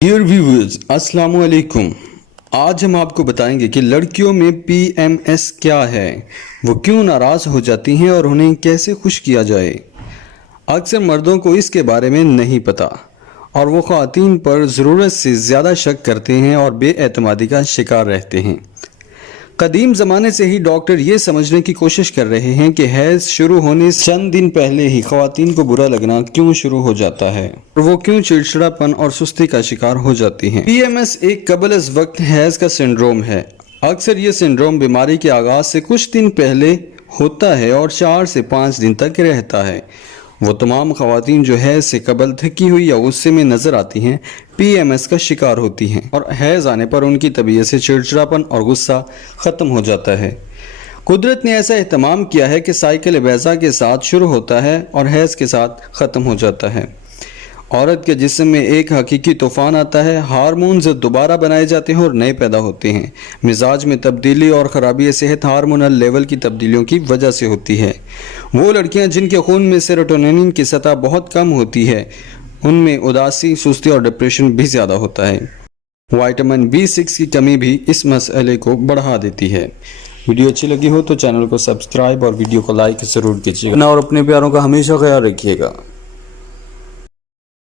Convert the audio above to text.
Dear viewers, अस्सलाम वालेकुम। आज हम आपको बताएंगे कि लड़कियों में PMS क्या है, वो क्यों नाराज़ हो जाती हैं और उन्हें कैसे खुश किया जाए। अक्सर मर्दों को इसके बारे में नहीं पता और वो ख़वातीन पर ज़रूरत से ज़्यादा शक करते हैं और बेएतमादी का शिकार रहते हैं। कदीम ज़माने से ही डॉक्टर ये समझने की कोशिश कर रहे हैं कि हैज़ शुरू होने से चंद दिन पहले ही ख़वातीन को बुरा लगना क्यों शुरू हो जाता है और वो क्यों चिड़चिड़ापन और सुस्ती का शिकार हो जाती हैं। PMS एक कबल अज़ वक्त हैज़ का सिंड्रोम है। अक्सर ये सिंड्रोम बीमारी के आगाज़ से कुछ दिन पहले होता है और 4 से 5 दिन तक रहता है। वो तमाम ख़वातीन जो हैज़ से कबल थकी हुई या गुस्से में नज़र आती हैं PMS का शिकार होती हैं और हैज़ आने पर उनकी तबीयत से चिड़चिड़ापन और गुस्सा ख़त्म हो जाता है। कुदरत ने ऐसा एहतमाम किया है कि साइकिल बैज़ा के साथ शुरू होता है और हैज़ के साथ ख़त्म हो जाता है। औरत के जिस्म में एक हकीकी तूफ़ान आता है, हार्मोन्स दोबारा बनाए जाते हैं और नए पैदा होते हैं। मिजाज में तब्दीली और ख़राबी सेहत हार्मोनल लेवल की तब्दीलियों की वजह से होती है। वो लड़कियां जिनके खून में सेरोटोनिन की सतह बहुत कम होती है, उनमें उदासी, सुस्ती और डिप्रेशन भी ज़्यादा होता है। विटामिन B6 की कमी भी इस मसले को बढ़ा देती है। वीडियो अच्छी लगी हो तो चैनल को सब्सक्राइब और वीडियो को लाइक ज़रूर कीजिएगा और अपने प्यारों का हमेशा ख्याल रखिएगा।